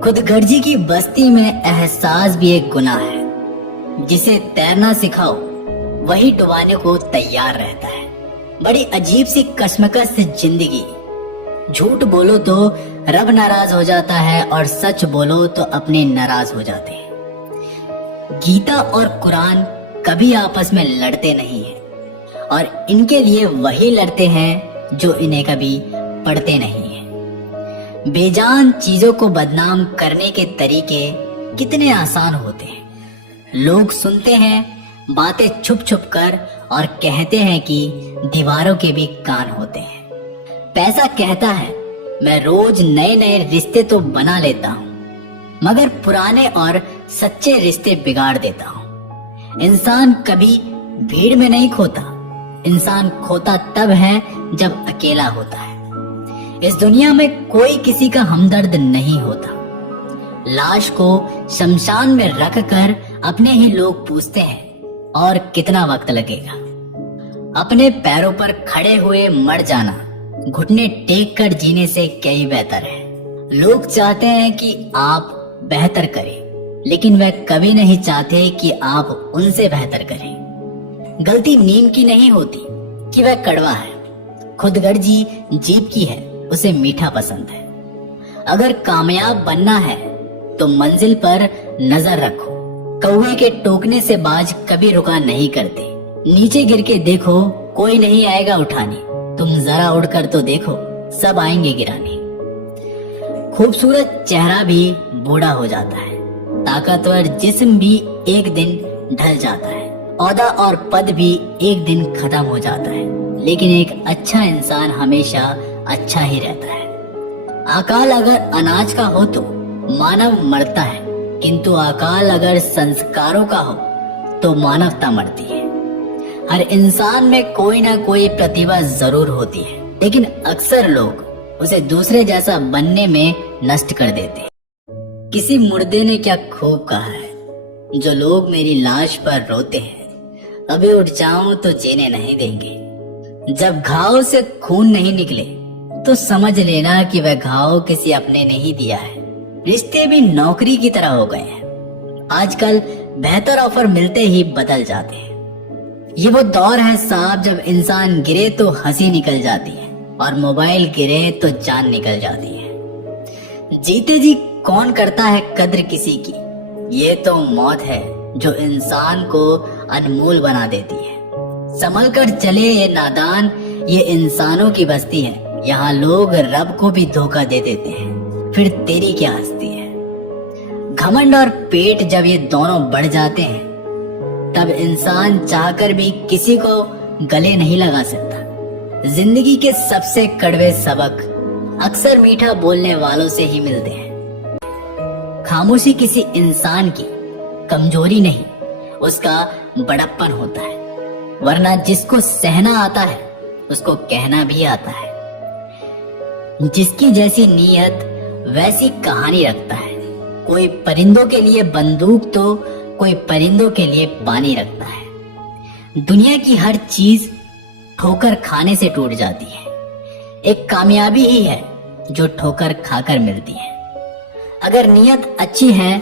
खुदगर्जी की बस्ती में एहसास भी एक गुनाह है। जिसे तैरना सिखाओ वही डुबाने को तैयार रहता है। बड़ी अजीब सी कश्मकश से जिंदगी। झूठ बोलो तो रब नाराज हो जाता है और सच बोलो तो अपने नाराज हो जाते हैं। गीता और कुरान कभी आपस में लड़ते नहीं हैं और इनके लिए वही लड़ते हैं जो इन्हें कभी पढ़ते नहीं हैं। बेजान चीजों को बदनाम करने के तरीके कितने आसान होते हैं। लोग सुनते हैं बातें छुप छुप कर और कहते हैं कि दीवारों के भी कान होते हैं। पैसा कहता है मैं रोज नए नए रिश्ते तो बना लेता हूँ, मगर पुराने और सच्चे रिश्ते बिगाड़ देता हूँ। इंसान कभी भीड़ में नहीं खोता, इंसान खोता तब है जब अकेला होता है। इस दुनिया में कोई किसी का हमदर्द नहीं होता। लाश को शमशान में रखकर अपने ही लोग पूछते हैं और कितना वक्त लगेगा। अपने पैरों पर खड़े हुए मर जाना घुटने टेक कर जीने से कई बेहतर है। लोग चाहते हैं कि आप बेहतर करें, लेकिन वह कभी नहीं चाहते कि आप उनसे बेहतर करें। गलती नीम की नहीं होती कि वह कड़वा है, खुदगर्जी जीभ की है, उसे मीठा पसंद है। अगर कामयाब बनना है तो मंजिल पर नजर रखो। कौवे के टोकने से बाज कभी रुका नहीं करते। नीचे गिर के देखो, कोई नहीं आएगा उठाने। तुम जरा उड़कर तो देखो, सब आएंगे गिराने। खूबसूरत चेहरा भी बूढ़ा हो जाता है, ताकतवर जिस्म भी एक दिन ढल जाता है, औहदा और पद भी एक दिन खत्म हो जाता है, लेकिन एक अच्छा इंसान हमेशा अच्छा ही रहता है। अकाल अगर अनाज का हो तो मानव मरता है, किंतु अकाल अगर संस्कारों का हो तो मानवता मरती है। हर इंसान में कोई ना कोई प्रतिभा जरूर होती है, लेकिन अक्सर लोग उसे दूसरे जैसा बनने में नष्ट कर देते हैं। किसी मुर्दे ने क्या खूब कहा है, जो लोग मेरी लाश पर रोते हैं, अभी उठ जाऊं तो जीने नहीं देंगे। जब घाव से खून नहीं निकले तो समझ लेना कि वह घाव किसी अपने ने ही दिया है। रिश्ते भी नौकरी की तरह हो गए हैं। आजकल बेहतर ऑफर मिलते ही बदल जाते हैं। ये वो दौर है साहब, जब इंसान गिरे तो हंसी निकल जाती है और मोबाइल गिरे तो जान निकल जाती है। जीते जी कौन करता है कद्र किसी की? ये तो मौत है जो इंसान को अनमोल बना देती है। संभल कर चले ये नादान, ये इंसानों की बस्ती है। यहाँ लोग रब को भी धोखा दे देते हैं, फिर तेरी क्या हस्ती है। घमंड और पेट जब ये दोनों बढ़ जाते हैं, तब इंसान चाहकर भी किसी को गले नहीं लगा सकता। जिंदगी के सबसे कड़वे सबक अक्सर मीठा बोलने वालों से ही मिलते हैं। खामोशी किसी इंसान की कमजोरी नहीं, उसका बड़प्पन होता है। वरना जिसको सहना आता है उसको कहना भी आता है। जिसकी जैसी नीयत वैसी कहानी रखता है। कोई परिंदों के लिए बंदूक तो कोई परिंदों के लिए पानी रखता है। दुनिया की हर चीज ठोकर खाने से टूट जाती है। एक कामयाबी ही है जो ठोकर खाकर मिलती है। अगर नीयत अच्छी है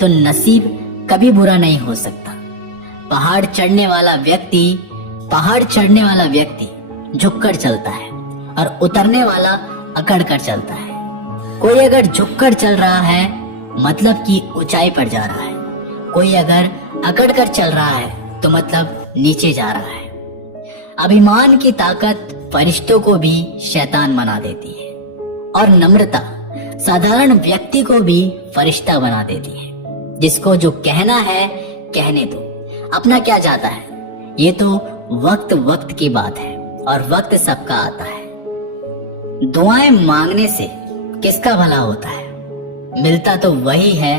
तो नसीब कभी बुरा नहीं हो सकता। पहाड़ चढ़ने वाला व्यक्ति झुककर चलता है और उतरने वाला अकड़ कर चलता है। कोई अगर झुककर चल रहा है मतलब कि ऊंचाई पर जा रहा है, कोई अगर अकड़ कर चल रहा है तो मतलब नीचे जा रहा है। अभिमान की ताकत फरिश्तों को भी शैतान बना देती है और नम्रता साधारण व्यक्ति को भी फरिश्ता बना देती है। जिसको जो कहना है कहने दो, अपना क्या जाता है। ये तो वक्त की बात है और वक्त सबका आता है। दुआएं मांगने से किसका भला होता है? मिलता तो वही है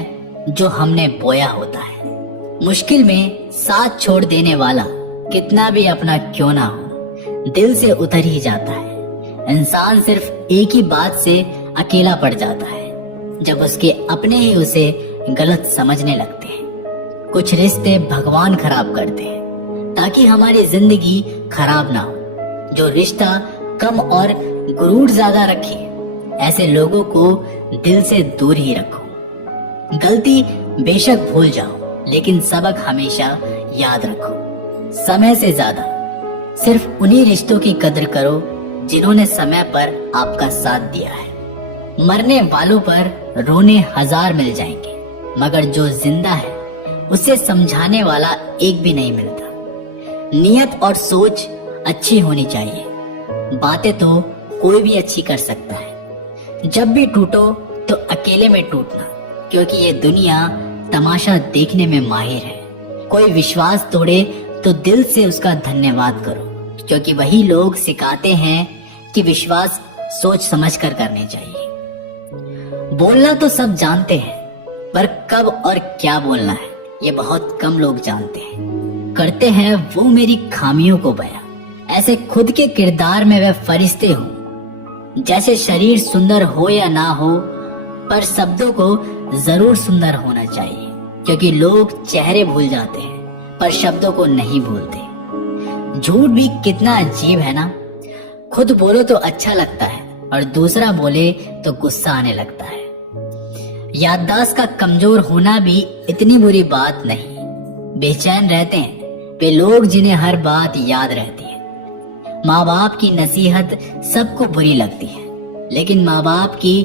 जो हमने बोया होता है। मुश्किल में साथ छोड़ देने वाला कितना भी अपना क्यों ना हो, दिल से उतर ही जाता है। इंसान सिर्फ एक ही बात से अकेला पड़ जाता है, जब उसके अपने ही उसे गलत समझने लगते हैं। कुछ रिश्ते भगवान खराब करते हैं ताकि हमारी जिंदगी खराब ना हो। जो रिश्ता कम और गुरूर ज्यादा रखे, ऐसे लोगों को दिल से दूर ही रखो। गलती बेशक भूल जाओ, लेकिन सबक हमेशा याद रखो। समय से ज्यादा सिर्फ उन्हीं रिश्तों की कदर करो जिन्होंने समय पर आपका साथ दिया है। मरने वालों पर रोने हजार मिल जाएंगे, मगर जो जिंदा है उसे समझाने वाला एक भी नहीं मिलता। नियत और सोच अच्छी होनी चाहिए। बातें तो कोई भी अच्छी कर सकता है। जब भी टूटो तो अकेले में टूटना, क्योंकि ये दुनिया तमाशा देखने में माहिर है। कोई विश्वास तोड़े तो दिल से उसका धन्यवाद करो, क्योंकि वही लोग सिखाते हैं कि विश्वास सोच समझ कर करने चाहिए। बोलना तो सब जानते हैं, पर कब और क्या बोलना है ये बहुत कम लोग जानते हैं। करते हैं वो मेरी खामियों को बयां, ऐसे खुद के किरदार में वे फरिश्ते हो। जैसे शरीर सुंदर हो या ना हो, पर शब्दों को जरूर सुंदर होना चाहिए, क्योंकि लोग चेहरे भूल जाते हैं पर शब्दों को नहीं भूलते। झूठ भी कितना अजीब है ना। खुद बोलो तो अच्छा लगता है और दूसरा बोले तो गुस्सा आने लगता है। याददाश्त का कमजोर होना भी इतनी बुरी बात नहीं। बेचैन रहते हैं वे लोग जिन्हें हर बात याद रहती है। माँ बाप की नसीहत सबको बुरी लगती है, लेकिन माँ बाप की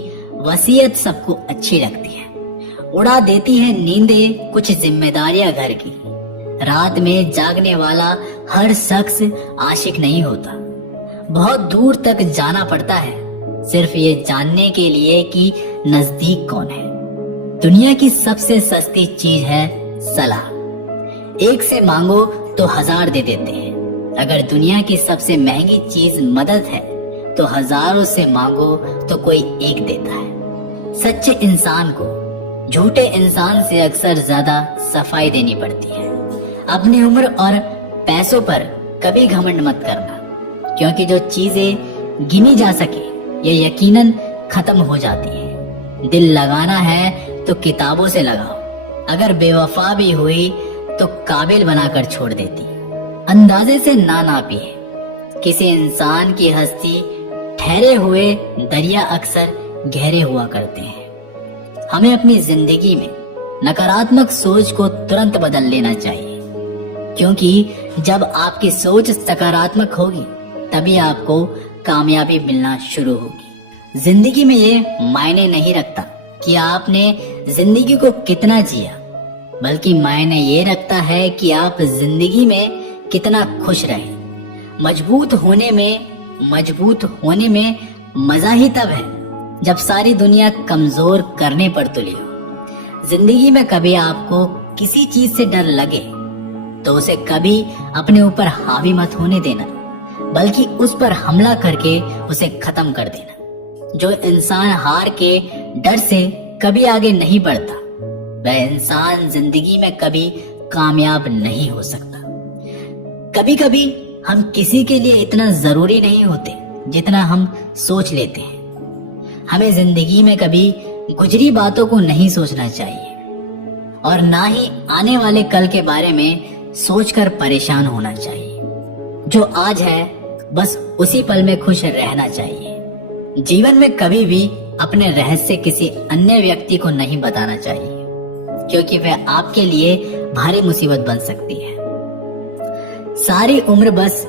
वसीयत सबको अच्छी लगती है। उड़ा देती है नींदें कुछ जिम्मेदारियां घर की। रात में जागने वाला हर शख्स आशिक नहीं होता। बहुत दूर तक जाना पड़ता है सिर्फ ये जानने के लिए कि नजदीक कौन है। दुनिया की सबसे सस्ती चीज है सलाह। एक से मांगो तो हजार दे देते हैं। अगर दुनिया की सबसे महंगी चीज मदद है तो हजारों से मांगो तो कोई एक देता है। सच्चे इंसान को झूठे इंसान से अक्सर ज्यादा सफाई देनी पड़ती है। अपनी उम्र और पैसों पर कभी घमंड मत करना, क्योंकि जो चीजें गिनी जा सके ये यकीनन खत्म हो जाती है। दिल लगाना है तो किताबों से लगाओ। अगर बेवफा भी हुई तो काबिल बनाकर छोड़ देती। अंदाजे से ना नापिए किसी इंसान की हस्ती। ठहरे हुए दरिया अक्सर गहरे हुआ करते हैं। हमें अपनी जिंदगी में नकारात्मक सोच को तुरंत बदल लेना चाहिए, क्योंकि जब आपकी सोच सकारात्मक होगी तभी आपको कामयाबी मिलना शुरू होगी। जिंदगी में ये मायने नहीं रखता कि आपने जिंदगी को कितना जिया, बल्कि मायने ये रखता है कि आप जिंदगी में कितना खुश रहे। मजबूत होने में मजा ही तब है जब सारी दुनिया कमजोर करने पर तुली हो। जिंदगी में कभी आपको किसी चीज से डर लगे तो उसे कभी अपने ऊपर हावी मत होने देना, बल्कि उस पर हमला करके उसे खत्म कर देना। जो इंसान हार के डर से कभी आगे नहीं बढ़ता, वह इंसान जिंदगी में कभी कामयाब नहीं हो सकता। कभी कभी हम किसी के लिए इतना जरूरी नहीं होते जितना हम सोच लेते हैं। हमें जिंदगी में कभी गुजरी बातों को नहीं सोचना चाहिए और ना ही आने वाले कल के बारे में सोचकर परेशान होना चाहिए। जो आज है बस उसी पल में खुश रहना चाहिए। जीवन में कभी भी अपने रहस्य किसी अन्य व्यक्ति को नहीं बताना चाहिए, क्योंकि वह आपके लिए भारी मुसीबत बन सकती है। सारी उम्र बस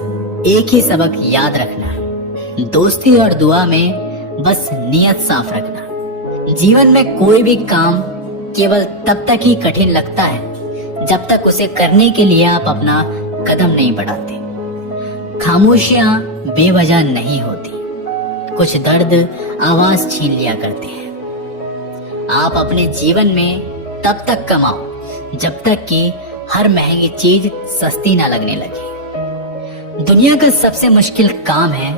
एक ही सबक याद रखना, दोस्ती और दुआ में बस नियत साफ रखना। जीवन में कोई भी काम केवल तब तक ही कठिन लगता है जब तक उसे करने के लिए आप अपना कदम नहीं बढ़ाते। खामोशियां बेवजह नहीं होती, कुछ दर्द आवाज छीन लिया करते हैं। आप अपने जीवन में तब तक कमाओ जब तक कि हर महंगी चीज सस्ती ना लगने लगे। दुनिया का सबसे मुश्किल काम है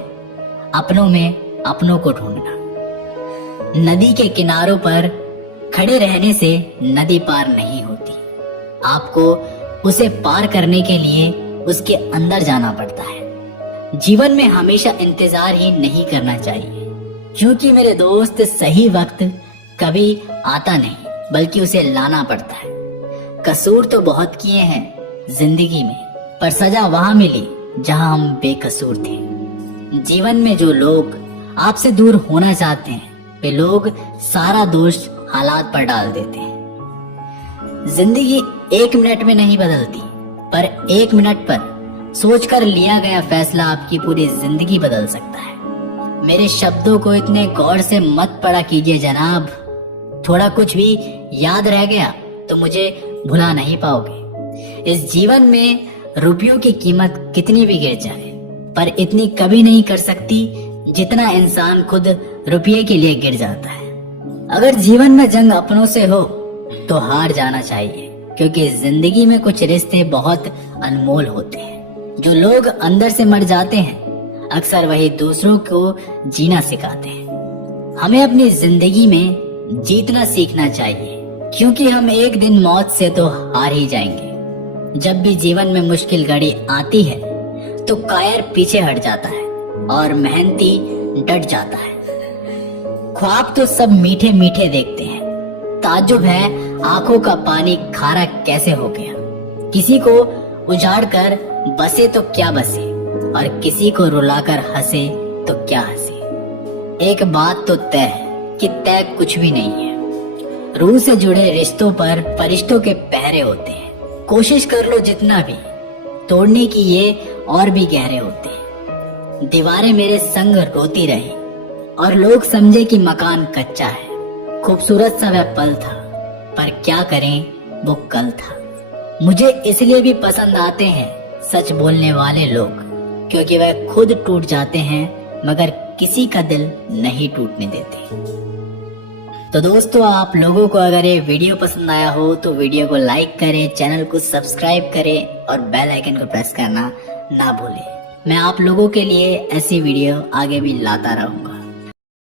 अपनों में अपनों को ढूंढना। नदी के किनारों पर खड़े रहने से नदी पार नहीं होती, आपको उसे पार करने के लिए उसके अंदर जाना पड़ता है। जीवन में हमेशा इंतजार ही नहीं करना चाहिए, क्योंकि मेरे दोस्त सही वक्त कभी आता नहीं, बल्कि उसे लाना पड़ता है। कसूर तो बहुत किए हैं जिंदगी में, पर सजा वहां मिली जहां हम बेकसूर थे। जीवन में जो लोग आपसे दूर होना चाहते हैं वे लोग सारा दोष हालात पर डाल देते हैं जिंदगी 1 मिनट में नहीं बदलती, पर 1 मिनट पर सोचकर लिया गया फैसला आपकी पूरी जिंदगी बदल सकता है। मेरे शब्दों को इतने गौर से मत पढ़ा कीजिए जनाब। थोड़ा कुछ भी याद रह गया तो मुझे भुला नहीं पाओगे। इस जीवन में रुपयों की कीमत कितनी भी गिर जाए, पर इतनी कभी नहीं कर सकती जितना इंसान खुद रुपये के लिए गिर जाता है। अगर जीवन में जंग अपनों से हो तो हार जाना चाहिए, क्योंकि जिंदगी में कुछ रिश्ते बहुत अनमोल होते हैं। जो लोग अंदर से मर जाते हैं अक्सर वही दूसरों को जीना सिखाते हैं। हमें अपनी जिंदगी में जीतना सीखना चाहिए, क्योंकि हम एक दिन मौत से तो हार ही जाएंगे। जब भी जीवन में मुश्किल घड़ी आती है तो कायर पीछे हट जाता है और मेहनती डट जाता है। ख्वाब तो सब मीठे मीठे देखते हैं, ताज्जुब है आंखों का पानी खारा कैसे हो गया। किसी को उजाड़ कर बसे तो क्या बसे, और किसी को रुलाकर हंसे तो क्या हंसे। एक बात तो तय है कि तय कुछ भी नहीं है। रूह से जुड़े रिश्तों पर फरिश्तों के पहरे होते हैं। कोशिश कर लो जितना भी, तोड़ने की ये और भी गहरे होते हैं। दीवारें मेरे संग रोती रही और लोग समझे कि मकान कच्चा है। खूबसूरत सा वह पल था, पर क्या करें वो कल था। मुझे इसलिए भी पसंद आते हैं सच बोलने वाले लोग, क्योंकि वह खुद टूट जाते हैं मगर किसी का दिल नहीं टूटने देते। तो दोस्तों, आप लोगों को अगर ये वीडियो पसंद आया हो तो वीडियो को लाइक करें, चैनल को सब्सक्राइब करें और बेल आइकन को प्रेस करना ना भूलें। मैं आप लोगों के लिए ऐसी वीडियो आगे भी लाता रहूंगा।